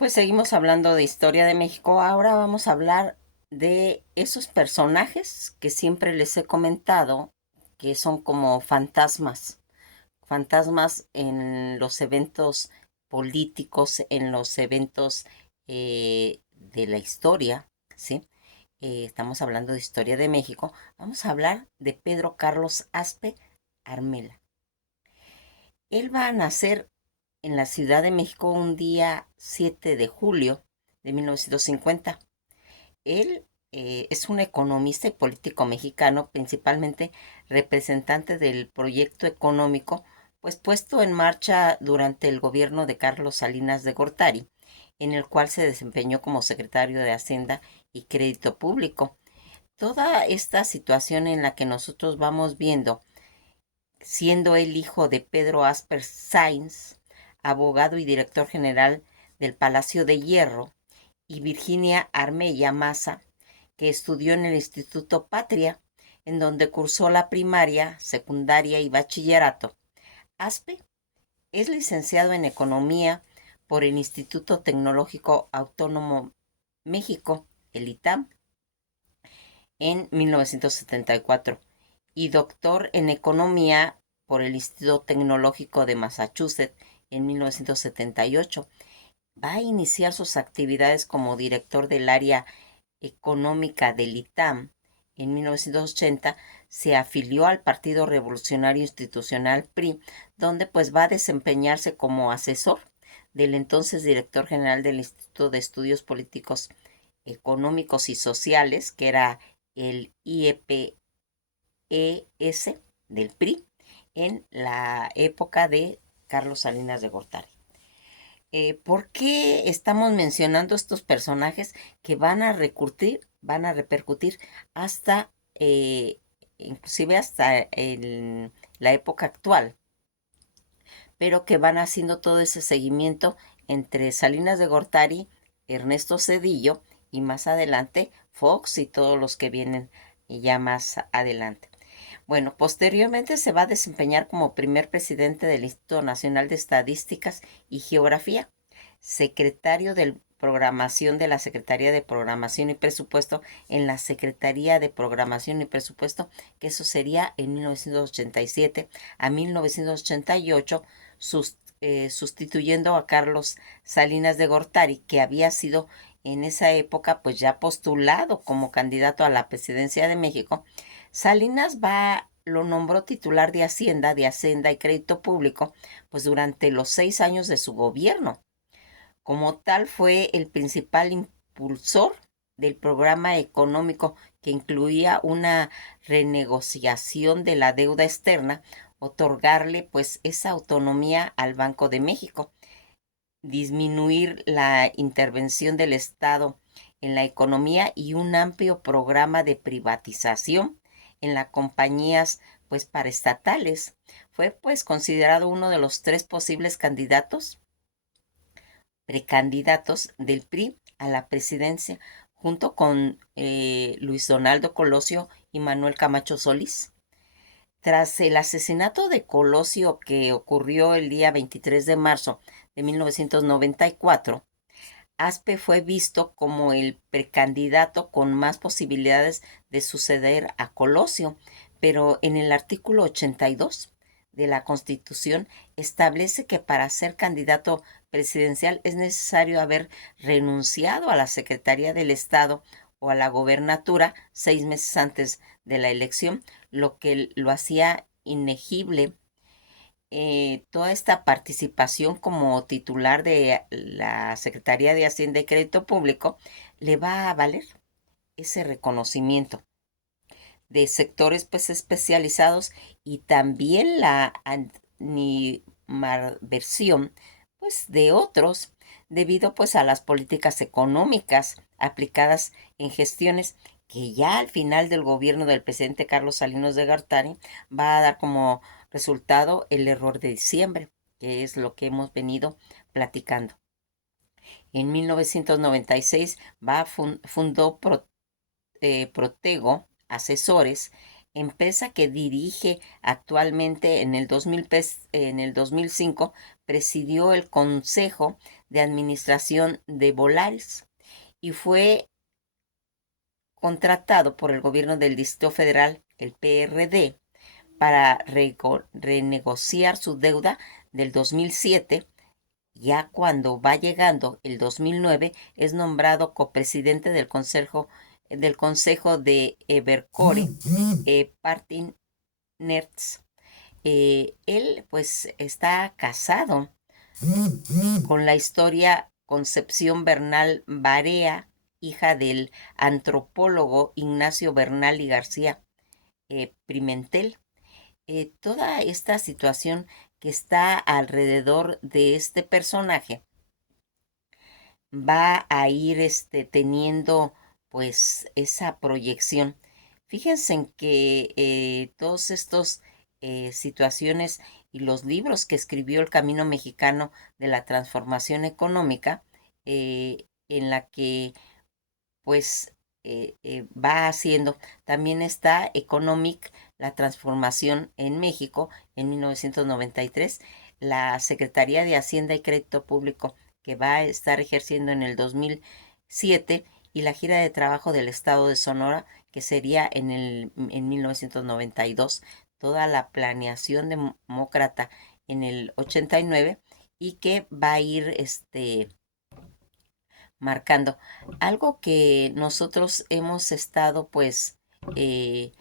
Pues seguimos hablando de historia de México. Ahora vamos a hablar de esos personajes que siempre les he comentado que son como fantasmas, fantasmas en los eventos políticos, en los eventos de la historia, ¿sí? Estamos hablando de historia de México. Vamos a hablar de Pedro Carlos Aspe Armela. Él va a nacer en la Ciudad de México un día 7 de julio de 1950. Él es un economista y político mexicano, principalmente representante del proyecto económico, pues puesto en marcha durante el gobierno de Carlos Salinas de Gortari, en el cual se desempeñó como secretario de Hacienda y Crédito Público. Toda esta situación en la que nosotros vamos viendo, siendo el hijo de Pedro Asper Sainz, abogado y director general del Palacio de Hierro, y Virginia Armella Maza, que estudió en el Instituto Patria, en donde cursó la primaria, secundaria y bachillerato. Aspe es licenciado en Economía por el Instituto Tecnológico Autónomo México, el ITAM, en 1974 y doctor en Economía por el Instituto Tecnológico de Massachusetts en 1978. Va a iniciar sus actividades como director del área económica del ITAM. En 1980 se afilió al Partido Revolucionario Institucional PRI, donde pues va a desempeñarse como asesor del entonces director general del Instituto de Estudios Políticos Económicos y Sociales, que era el IEPES del PRI, en la época de Carlos Salinas de Gortari. ¿Por qué estamos mencionando estos personajes que van a repercutir hasta, inclusive hasta la época actual, pero que van haciendo todo ese seguimiento entre Salinas de Gortari, Ernesto Zedillo y más adelante Fox y todos los que vienen ya más adelante? Bueno, posteriormente se va a desempeñar como primer presidente del Instituto Nacional de Estadísticas y Geografía, secretario de Programación de la Secretaría de Programación y Presupuesto en la Secretaría de Programación y Presupuesto, que eso sería en 1987 a 1988, sustituyendo a Carlos Salinas de Gortari, que había sido en esa época pues ya postulado como candidato a la presidencia de México. Salinas lo nombró titular de Hacienda y Crédito Público, pues durante los 6 años de su gobierno. Como tal, fue el principal impulsor del programa económico que incluía una renegociación de la deuda externa, otorgarle pues esa autonomía al Banco de México, disminuir la intervención del Estado en la economía y un amplio programa de privatización en las compañías pues paraestatales. Fue pues considerado uno de los tres posibles precandidatos del PRI a la presidencia, junto con Luis Donaldo Colosio y Manuel Camacho Solís. Tras el asesinato de Colosio que ocurrió el día 23 de marzo de 1994, Aspe fue visto como el precandidato con más posibilidades de suceder a Colosio, pero en el artículo 82 de la Constitución establece que para ser candidato presidencial es necesario haber renunciado a la Secretaría del Estado o a la gobernatura 6 meses antes de la elección, lo que lo hacía inegible. Toda esta participación como titular de la Secretaría de Hacienda y Crédito Público le va a valer ese reconocimiento de sectores pues especializados y también la animadversión pues de otros debido pues a las políticas económicas aplicadas en gestiones que ya al final del gobierno del presidente Carlos Salinas de Gortari va a dar como resultado el error de diciembre, que es lo que hemos venido platicando. En 1996 fundó Protego Asesores, empresa que dirige actualmente en el 2005 presidió el Consejo de Administración de Volaris y fue contratado por el gobierno del Distrito Federal, el PRD, para renegociar su deuda del 2007. Ya cuando va llegando el 2009, es nombrado copresidente del consejo de Evercore Partners. Él pues está casado con la historia Concepción Bernal Barea, hija del antropólogo Ignacio Bernal y García Pimentel. Toda esta situación que está alrededor de este personaje va a ir teniendo pues esa proyección. Fíjense en que todos estos situaciones y los libros que escribió El Camino Mexicano de la Transformación Económica, en la que pues va haciendo. También está Economic, la transformación en México en 1993, la Secretaría de Hacienda y Crédito Público que va a estar ejerciendo en el 2007 y la gira de trabajo del Estado de Sonora que sería en 1992, toda la planeación demócrata en el 89 y que va a ir marcando. Algo que nosotros hemos estado pues eh,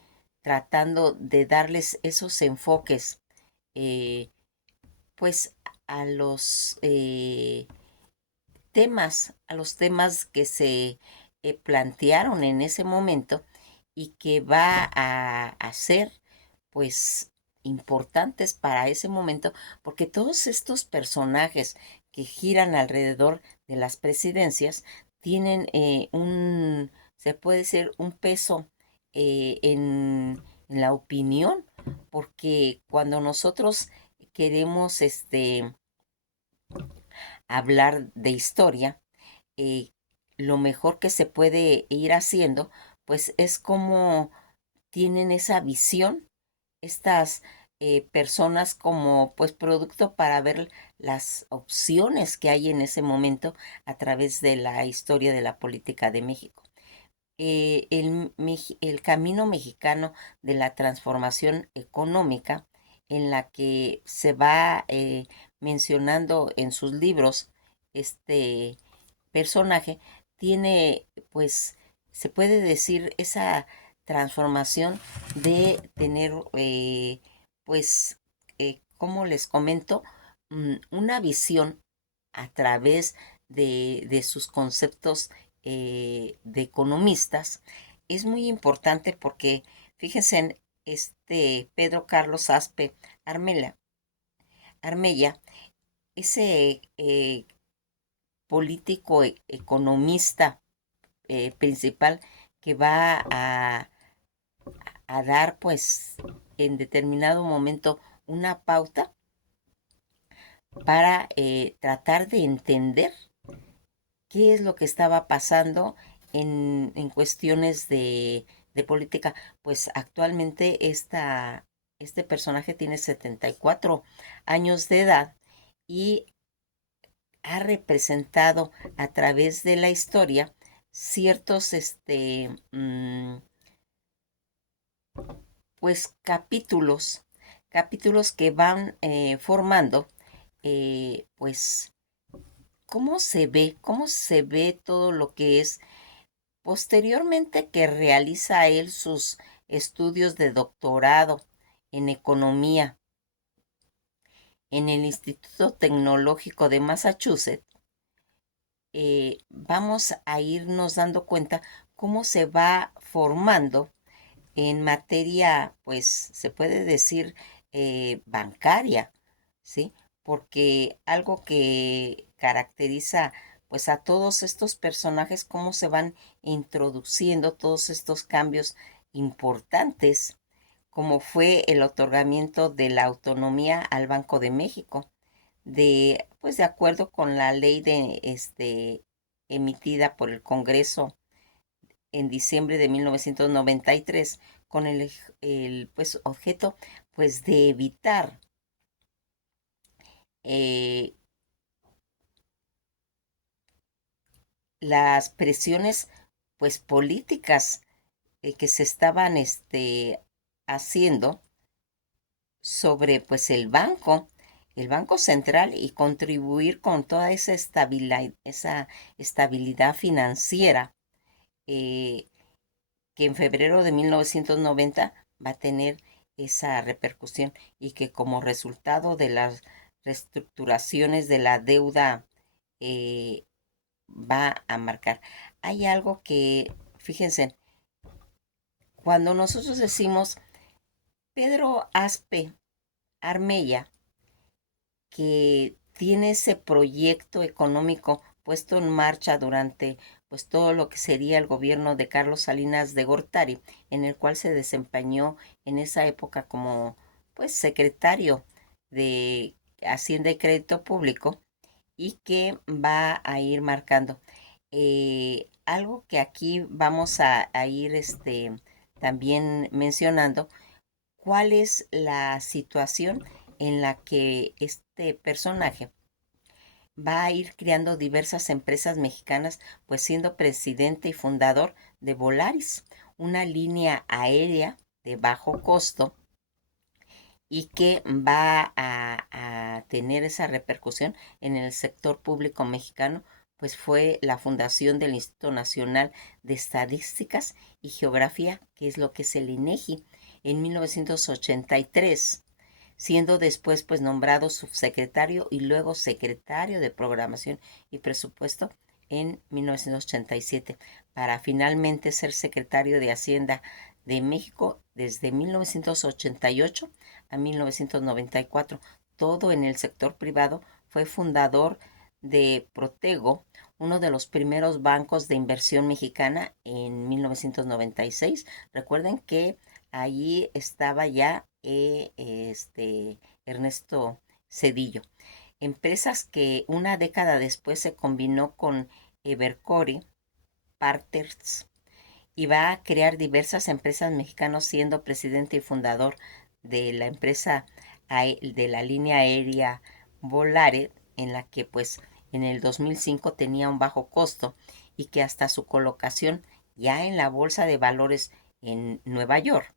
tratando de darles esos enfoques eh, pues a los a los temas que se plantearon en ese momento y que va a ser pues importantes para ese momento, porque todos estos personajes que giran alrededor de las presidencias tienen se puede decir, un peso en la opinión, porque cuando nosotros queremos hablar de historia, eh, lo mejor que se puede ir haciendo, pues es como tienen esa visión estas personas como pues producto para ver las opciones que hay en ese momento a través de la historia de la política de México. El camino mexicano de la transformación económica en la que se va mencionando en sus libros este personaje tiene, pues, se puede decir esa transformación de tener, pues, como les comento, una visión a través de sus conceptos de economistas. Es muy importante porque, fíjense en Pedro Carlos Aspe Armela, Armella, ese político economista principal que va a dar pues en determinado momento una pauta para tratar de entender qué es lo que estaba pasando en cuestiones de política. Pues actualmente este personaje tiene 74 años de edad y ha representado a través de la historia ciertos pues capítulos que van formando pues cómo se ve todo lo que es posteriormente que realiza él sus estudios de doctorado en economía en el Instituto Tecnológico de Massachusetts. Vamos a irnos dando cuenta cómo se va formando en materia, pues se puede decir bancaria, ¿sí? Porque algo que caracteriza pues a todos estos personajes, cómo se van introduciendo todos estos cambios importantes, como fue el otorgamiento de la autonomía al Banco de México, pues de acuerdo con la ley emitida por el Congreso en diciembre de 1993 con el, pues, objeto pues de evitar eh, las presiones pues políticas que se estaban haciendo sobre pues el Banco Central, y contribuir con toda esa estabilidad financiera eh, que en febrero de 1990 va a tener esa repercusión, y que como resultado de las reestructuraciones de la deuda eh, va a marcar. Hay algo que, fíjense, cuando nosotros decimos Pedro Aspe Armella, que tiene ese proyecto económico puesto en marcha durante pues todo lo que sería el gobierno de Carlos Salinas de Gortari, en el cual se desempeñó en esa época como pues secretario de Hacienda y Crédito Público, y que va a ir marcando. Algo que aquí vamos a ir también mencionando, cuál es la situación en la que este personaje va a ir creando diversas empresas mexicanas, pues siendo presidente y fundador de Volaris, una línea aérea de bajo costo, y que va a tener esa repercusión en el sector público mexicano, pues fue la fundación del Instituto Nacional de Estadísticas y Geografía, que es lo que es el INEGI, en 1983, siendo después pues nombrado subsecretario y luego secretario de Programación y Presupuesto en 1987, para finalmente ser secretario de Hacienda de México desde 1988 a 1994, todo en el sector privado. Fue fundador de Protego, uno de los primeros bancos de inversión mexicana, en 1996. Recuerden que allí estaba ya Ernesto Cedillo. Empresas que una década después se combinó con Evercore Partners, y va a crear diversas empresas mexicanas, siendo presidente y fundador de la empresa de la línea aérea Volare, en la que pues en el 2005 tenía un bajo costo, y que hasta su colocación ya en la bolsa de valores en Nueva York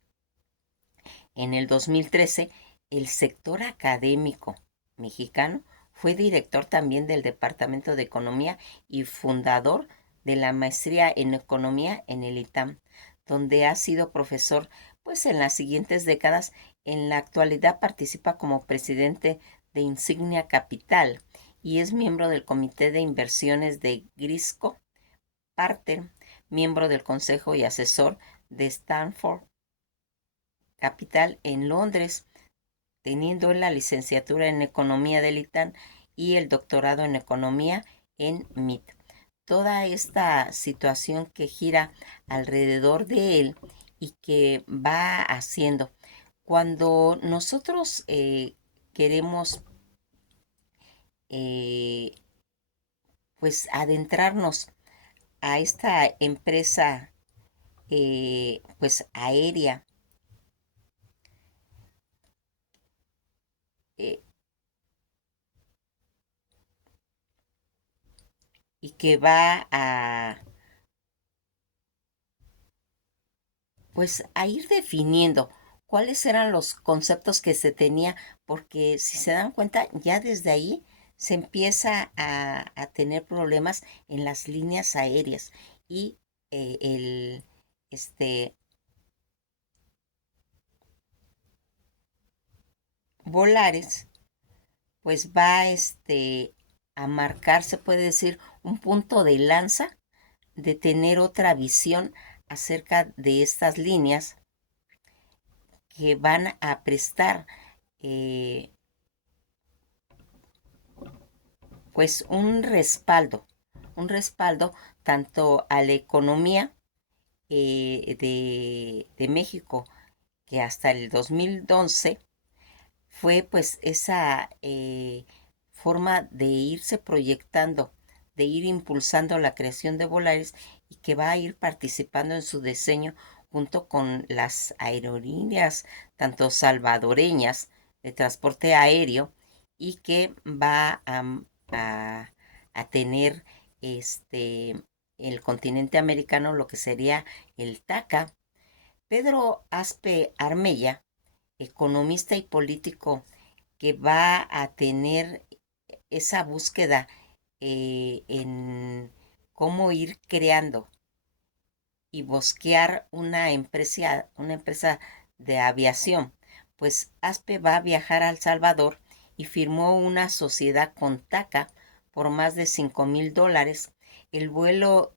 en el 2013, el sector académico mexicano fue director también del Departamento de Economía y fundador de la maestría en Economía en el ITAM, donde ha sido profesor pues en las siguientes décadas. En la actualidad participa como presidente de Insignia Capital y es miembro del Comité de Inversiones de Grisco Parter, miembro del Consejo y asesor de Stanford Capital en Londres, teniendo la licenciatura en Economía del ITAM y el doctorado en Economía en MIT. Toda esta situación que gira alrededor de él y que va haciendo. Cuando nosotros queremos eh, pues adentrarnos a esta empresa pues aérea, eh, y que va pues a ir definiendo cuáles eran los conceptos que se tenía, porque si se dan cuenta, ya desde ahí se empieza a tener problemas en las líneas aéreas, y el este Volares pues va a marcar, se puede decir, un punto de lanza de tener otra visión acerca de estas líneas que van a prestar eh, pues un respaldo tanto a la economía de México, que hasta el 2011 fue pues esa forma de irse proyectando, de ir impulsando la creación de Volaris, y que va a ir participando en su diseño junto con las aerolíneas, tanto salvadoreñas de transporte aéreo, y que va a- a tener este, el continente americano, lo que sería el TACA. Pedro Aspe Armella, economista y político, que va a tener esa búsqueda en cómo ir creando y bosquear una empresa de aviación. Pues Aspe va a viajar a El Salvador y firmó una sociedad con TACA por más de $5,000. El vuelo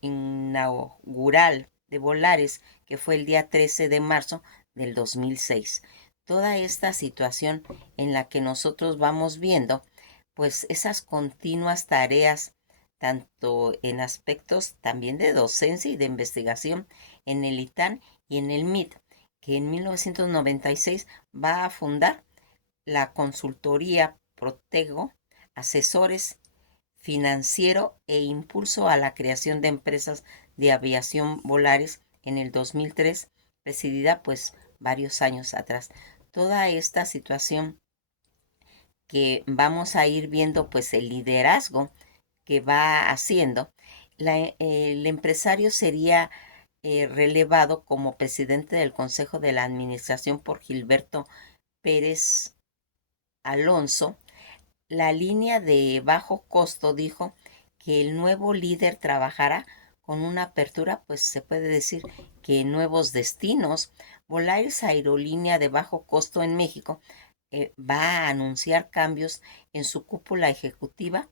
inaugural de Volaris, que fue el día 13 de marzo del 2006. Toda esta situación en la que nosotros vamos viendo, pues esas continuas tareas tanto en aspectos también de docencia y de investigación en el ITAN y en el MIT, que en 1996 va a fundar la consultoría Protego, asesores financiero e impulso a la creación de empresas de aviación Volaris en el 2003, presidida pues varios años atrás. Toda esta situación que vamos a ir viendo pues el liderazgo que va haciendo, el empresario sería relevado como presidente del Consejo de la Administración por Gilberto Pérez Alonso. La línea de bajo costo dijo que el nuevo líder trabajará con una apertura, pues se puede decir que nuevos destinos. Volaris, aerolínea de bajo costo en México, va a anunciar cambios en su cúpula ejecutiva,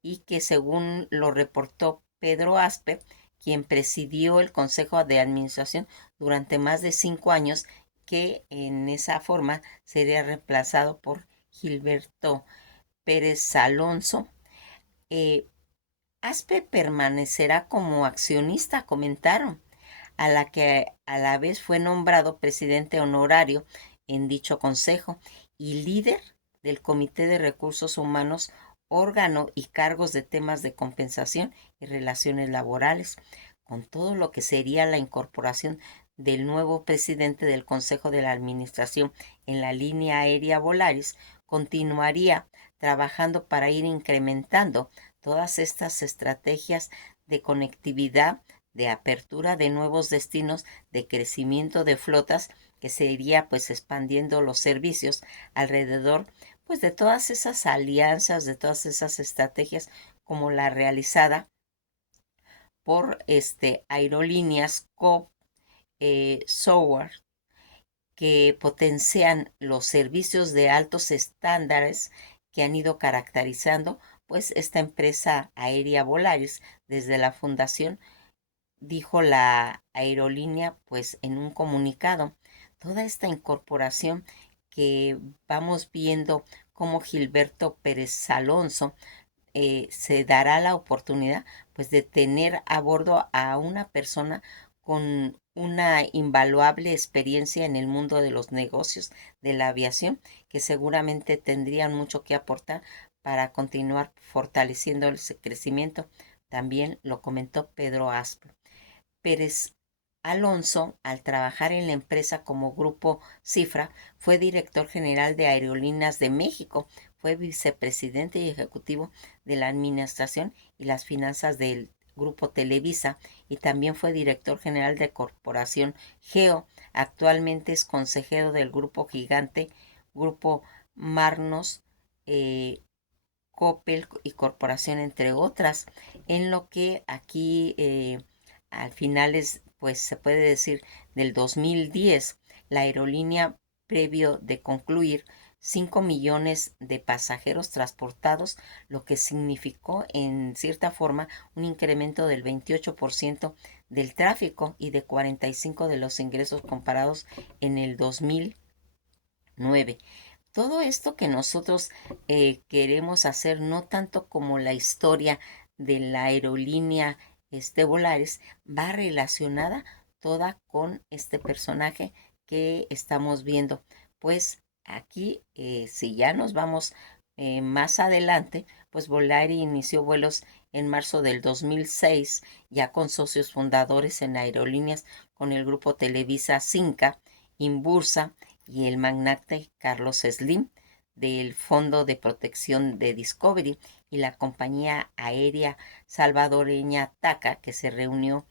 y que según lo reportó Pedro Aspe, quien presidió el Consejo de Administración durante más de 5 años, que en esa forma sería reemplazado por Gilberto Pérez Alonso. Eh, Aspe permanecerá como accionista, comentaron, a la que a la vez fue nombrado presidente honorario en dicho consejo y líder del Comité de Recursos Humanos, órgano y cargos de temas de compensación y relaciones laborales, con todo lo que sería la incorporación del nuevo presidente del Consejo de la Administración en la línea aérea Volaris. Continuaría trabajando para ir incrementando todas estas estrategias de conectividad, de apertura de nuevos destinos, de crecimiento de flotas, que se iría pues expandiendo los servicios alrededor pues de todas esas alianzas, de todas esas estrategias, como la realizada por aerolíneas Cobb, Software, que potencian los servicios de altos estándares que han ido caracterizando pues esta empresa aérea Volaris desde la fundación, dijo la aerolínea pues en un comunicado. Toda esta incorporación que vamos viendo como Gilberto Pérez Alonso, se dará la oportunidad pues de tener a bordo a una persona con una invaluable experiencia en el mundo de los negocios de la aviación, que seguramente tendrían mucho que aportar para continuar fortaleciendo ese crecimiento. También lo comentó Pedro Aspe. Pérez Alonso, al trabajar en la empresa como Grupo Cifra, fue director general de Aerolíneas de México, fue vicepresidente y ejecutivo de la administración y las finanzas del Grupo Televisa, y también fue director general de Corporación Geo. Actualmente es consejero del Grupo Gigante, Grupo Marnos, eh, Coppel y Corporación, entre otras, en lo que aquí al finales, pues se puede decir, del 2010, la aerolínea, previo de concluir 5 millones de pasajeros transportados, lo que significó en cierta forma un incremento del 28% del tráfico y de 45% de los ingresos comparados en el 2009. Todo esto que nosotros queremos hacer, no tanto como la historia de la aerolínea Volaris, va relacionada toda con este personaje que estamos viendo. Pues aquí, si ya nos vamos más adelante, pues Volaris inició vuelos en marzo del 2006, ya con socios fundadores en aerolíneas con el grupo Televisa Cinca, Inbursa y el magnate Carlos Slim del Fondo de Protección de Discovery y la compañía aérea salvadoreña TACA, que se reunió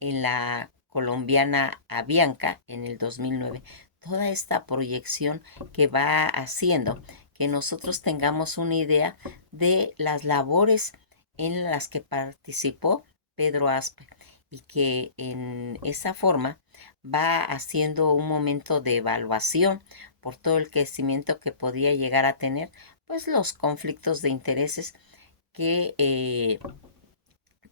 en la colombiana Avianca en el 2009. Toda esta proyección que va haciendo que nosotros tengamos una idea de las labores en las que participó Pedro Aspe y que en esa forma va haciendo un momento de evaluación por todo el crecimiento que podía llegar a tener, pues los conflictos de intereses que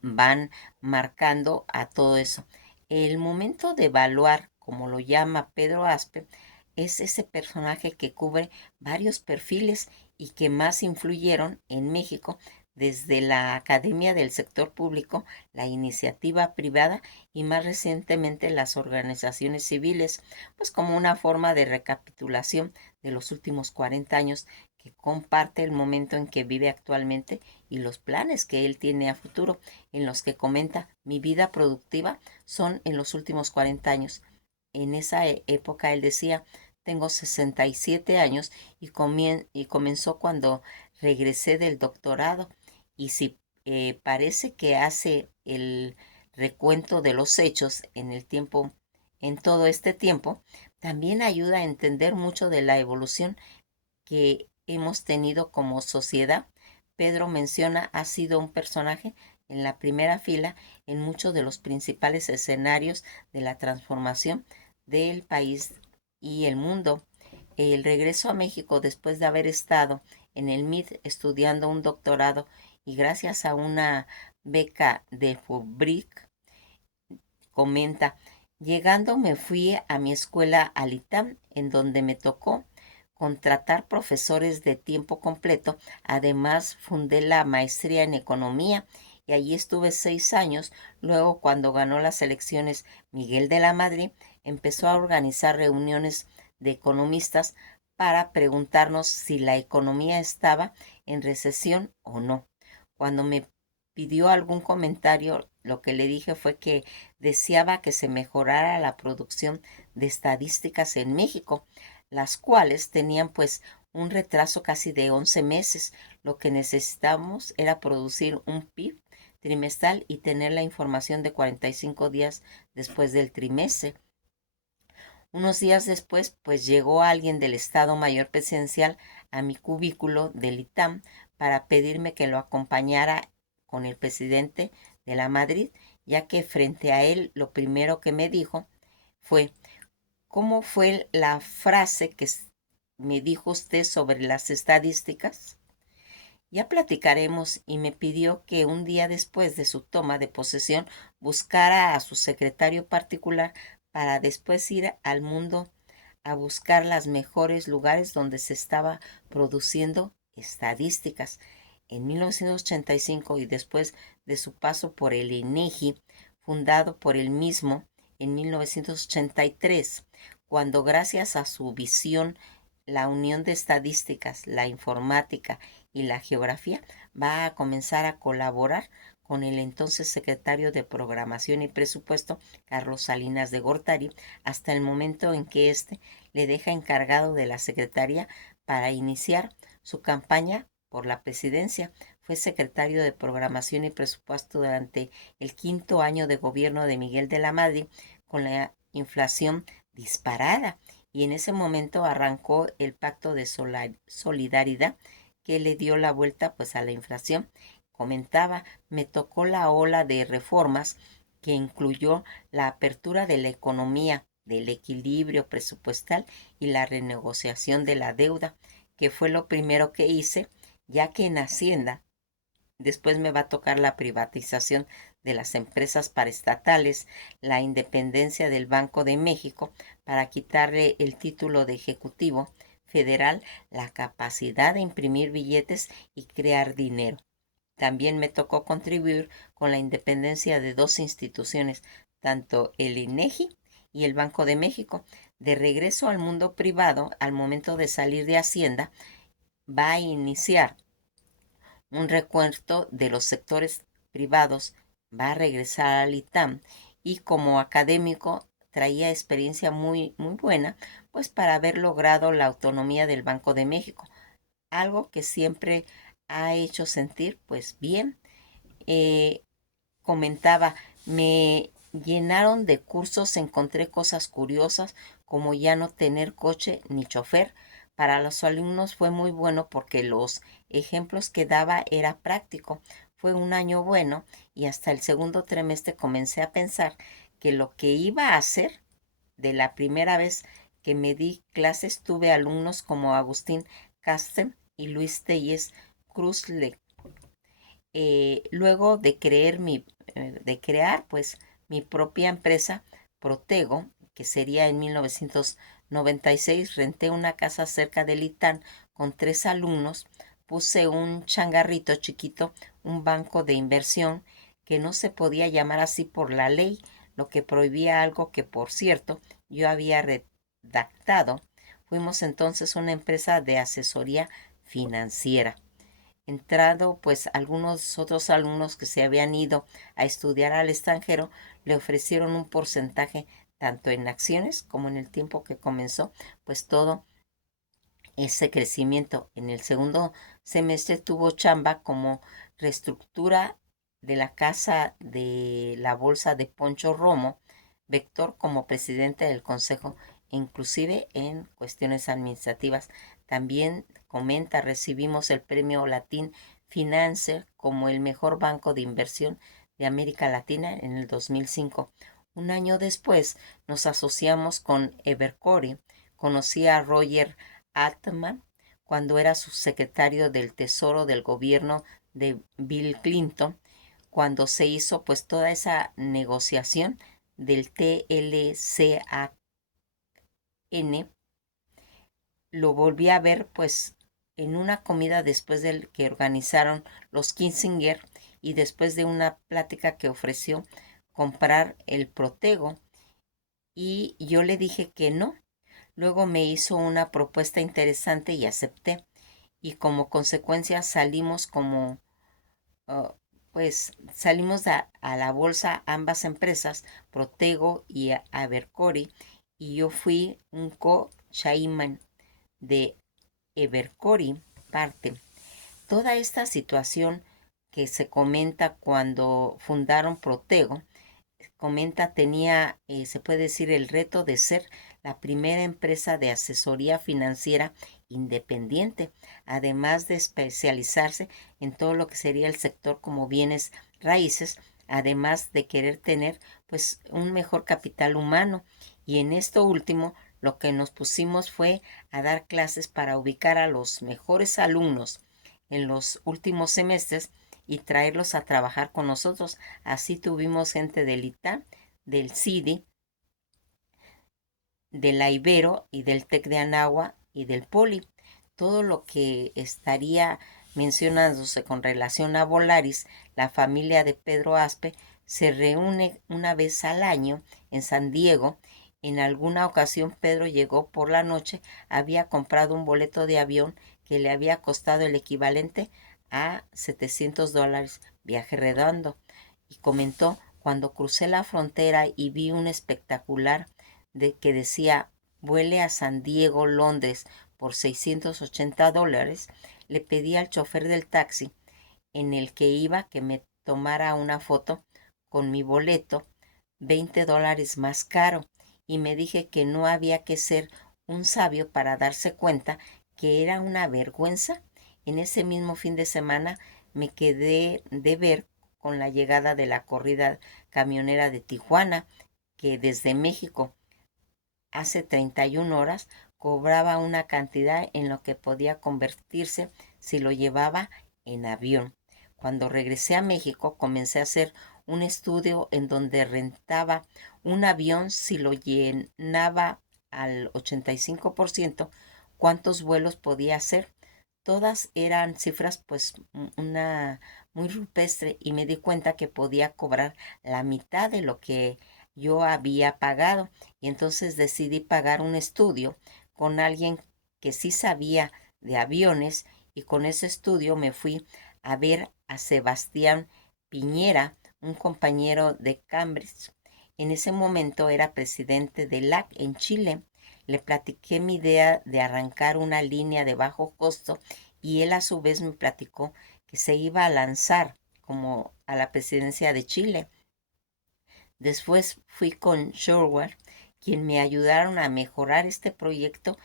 van marcando a todo eso. El momento de evaluar, como lo llama Pedro Aspe, es ese personaje que cubre varios perfiles y que más influyeron en México desde la Academia del Sector Público, la iniciativa privada y más recientemente las organizaciones civiles, pues como una forma de recapitulación de los últimos 40 años que comparte el momento en que vive actualmente y los planes que él tiene a futuro, en los que comenta mi vida productiva son en los últimos 40 años. En esa época él decía, tengo 67 años y comenzó cuando regresé del doctorado. Y si parece que hace el recuento de los hechos en el tiempo, en todo este tiempo, también ayuda a entender mucho de la evolución que hemos tenido como sociedad. Pedro menciona ha sido un personaje en la primera fila en muchos de los principales escenarios de la transformación del país y el mundo. El regreso a México después de haber estado en el MIT estudiando un doctorado y gracias a una beca de Fulbright, comenta, llegando me fui a mi escuela al ITAM, en donde me tocó contratar profesores de tiempo completo. Además, fundé la maestría en economía y allí estuve 6 años. Luego, cuando ganó las elecciones Miguel de la Madrid, empezó a organizar reuniones de economistas para preguntarnos si la economía estaba en recesión o no. Cuando me pidió algún comentario, lo que le dije fue que deseaba que se mejorara la producción de estadísticas en México, las cuales tenían pues un retraso casi de 11 meses. Lo que necesitamos era producir un PIB trimestral y tener la información de 45 días después del trimestre. Unos días después, pues llegó alguien del Estado Mayor Presidencial a mi cubículo del ITAM para pedirme que lo acompañara con el presidente de la Madrid, ya que frente a él lo primero que me dijo fue, ¿cómo fue la frase que me dijo usted sobre las estadísticas? Ya platicaremos y me pidió que un día después de su toma de posesión buscara a su secretario particular para después ir al mundo a buscar los mejores lugares donde se estaba produciendo estadísticas. En 1985 y después de su paso por el INEGI, fundado por él mismo en 1983, cuando gracias a su visión, la unión de estadísticas, la informática y la geografía va a comenzar a colaborar con el entonces secretario de Programación y Presupuesto, Carlos Salinas de Gortari, hasta el momento en que éste le deja encargado de la secretaría para iniciar su campaña por la presidencia. Fue secretario de Programación y Presupuesto durante el 5.º año de gobierno de Miguel de la Madrid, con la inflación disparada. Y en ese momento arrancó el pacto de solidaridad que le dio la vuelta pues a la inflación. Comentaba, me tocó la ola de reformas que incluyó la apertura de la economía, del equilibrio presupuestal y la renegociación de la deuda, que fue lo primero que hice, ya que en Hacienda después me va a tocar la privatización de las empresas paraestatales, la independencia del Banco de México para quitarle el título de ejecutivo federal, la capacidad de imprimir billetes y crear dinero. También me tocó contribuir con la independencia de dos instituciones, tanto el INEGI y el Banco de México. De regreso al mundo privado, al momento de salir de Hacienda, va a iniciar un recuento de los sectores privados va a regresar al ITAM y como académico traía experiencia muy buena, pues para haber logrado la autonomía del Banco de México, algo que siempre ha hecho sentir pues bien. Eh, Comentaba, me llenaron de cursos, encontré cosas curiosas como ya no tener coche ni chofer. Para los alumnos fue muy bueno porque los ejemplos que daba era práctico. Fue un año bueno y hasta el segundo trimestre comencé a pensar que lo que iba a hacer de la primera vez que me di clases tuve alumnos como Agustín Casten y Luis Telles Cruz. Luego de crear pues mi propia empresa, Protego, que sería en 1996, renté una casa cerca de Litán con 3 alumnos, puse un changarrito chiquito, un banco de inversión que no se podía llamar así por la ley, lo que prohibía algo que, por cierto, yo había redactado. Fuimos entonces una empresa de asesoría financiera. Entrado pues algunos otros alumnos que se habían ido a estudiar al extranjero, le ofrecieron un porcentaje tanto en acciones como en el tiempo que comenzó, pues todo ese crecimiento. En el segundo semestre tuvo chamba como reestructura de la casa de la bolsa de Poncho Romo, Vector como presidente del consejo, inclusive en cuestiones administrativas. También comenta, recibimos el premio Latin Financer como el mejor banco de inversión de América Latina en el 2005. Un año después nos asociamos con Evercore. Conocí a Roger Altman cuando era subsecretario del Tesoro del gobierno de Bill Clinton, cuando se hizo pues toda esa negociación del TLCAN. Lo volví a ver pues en una comida después del que organizaron los Kissinger y después de una plática que ofreció comprar el Protego y yo le dije que no. Luego me hizo una propuesta interesante y acepté. Y como consecuencia salimos como, uh, pues salimos a la bolsa ambas empresas, Protego y Abercrombie, y yo fui un co-chairman de Evercore parte. Toda esta situación que se comenta cuando fundaron Protego, comenta, tenía, se puede decir, el reto de ser la primera empresa de asesoría financiera independiente, además de especializarse en todo lo que sería el sector como bienes raíces, además de querer tener pues un mejor capital humano. Y en esto último, lo que nos pusimos fue a dar clases para ubicar a los mejores alumnos en los últimos semestres y traerlos a trabajar con nosotros. Así tuvimos gente del ITA, del CIDI, de la Ibero y del TEC de Anagua y del Poli. Todo lo que estaría mencionándose con relación a Volaris, la familia de Pedro Aspe se reúne una vez al año en San Diego. En alguna ocasión Pedro llegó por la noche, había comprado un boleto de avión que le había costado el equivalente a $700, viaje redondo, y comentó, cuando crucé la frontera y vi un espectacular de que decía vuele a San Diego, Londres por $680, le pedí al chofer del taxi en el que iba que me tomara una foto con mi boleto, $20 más caro, y me dije que no había que ser un sabio para darse cuenta que era una vergüenza. En ese mismo fin de semana me quedé de ver con la llegada de la corrida camionera de Tijuana, que desde México hace 31 horas cobraba una cantidad en lo que podía convertirse si lo llevaba en avión. Cuando regresé a México comencé a hacer un estudio en donde rentaba un avión si lo llenaba al 85%, cuántos vuelos podía hacer. Todas eran cifras pues una muy rupestre y me di cuenta que podía cobrar la mitad de lo que yo había pagado y entonces decidí pagar un estudio con alguien que sí sabía de aviones y con ese estudio me fui a ver a Sebastián Piñera, un compañero de Cambridge. En ese momento era presidente del LAC en Chile. Le platiqué mi idea de arrancar una línea de bajo costo y él a su vez me platicó que se iba a lanzar como a la presidencia de Chile. Después fui con Sherware, quien me ayudaron a mejorar este proyecto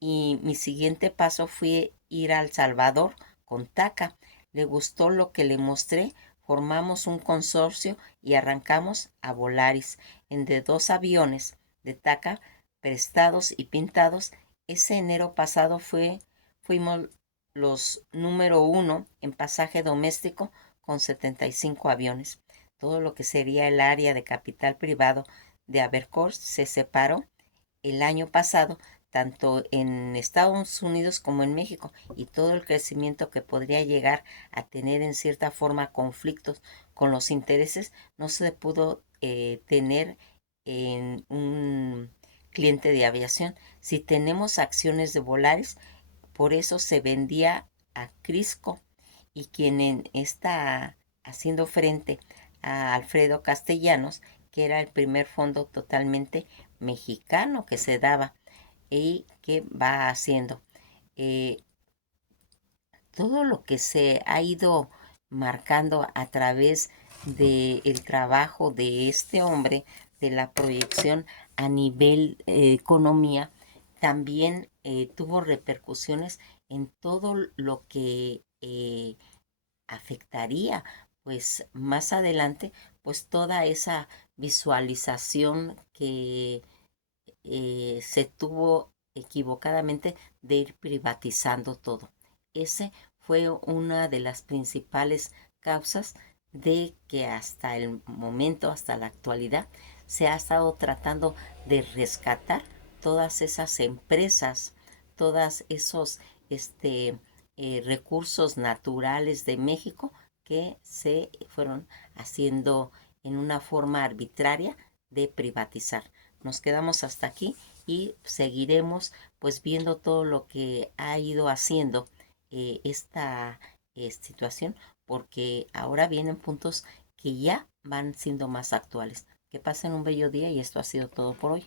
y mi siguiente paso fue ir a El Salvador con TACA. Le gustó lo que le mostré, formamos un consorcio y arrancamos a Volaris en de 2 aviones de TACA prestados y pintados. Ese enero pasado fuimos los número uno en pasaje doméstico con 75 aviones. Todo lo que sería el área de capital privado de Abercorp se separó el año pasado, tanto en Estados Unidos como en México, y todo el crecimiento que podría llegar a tener en cierta forma conflictos con los intereses no se pudo tener en un cliente de aviación. Si tenemos acciones de Volaris, por eso se vendía a Crisco, y quien está haciendo frente a Alfredo Castellanos, que era el primer fondo totalmente mexicano que se daba y que va haciendo. Eh, Todo lo que se ha ido marcando a través del trabajo de este hombre, de la proyección a nivel economía, también tuvo repercusiones en todo lo que afectaría pues más adelante pues toda esa visualización que se tuvo equivocadamente de ir privatizando todo. Ese fue una de las principales causas de que hasta el momento, hasta la actualidad, se ha estado tratando de rescatar todas esas empresas, todos esos recursos naturales de México que se fueron haciendo en una forma arbitraria de privatizar. Nos quedamos hasta aquí y seguiremos pues viendo todo lo que ha ido haciendo esta situación, porque ahora vienen puntos que ya van siendo más actuales. Que pasen un bello día y esto ha sido todo por hoy.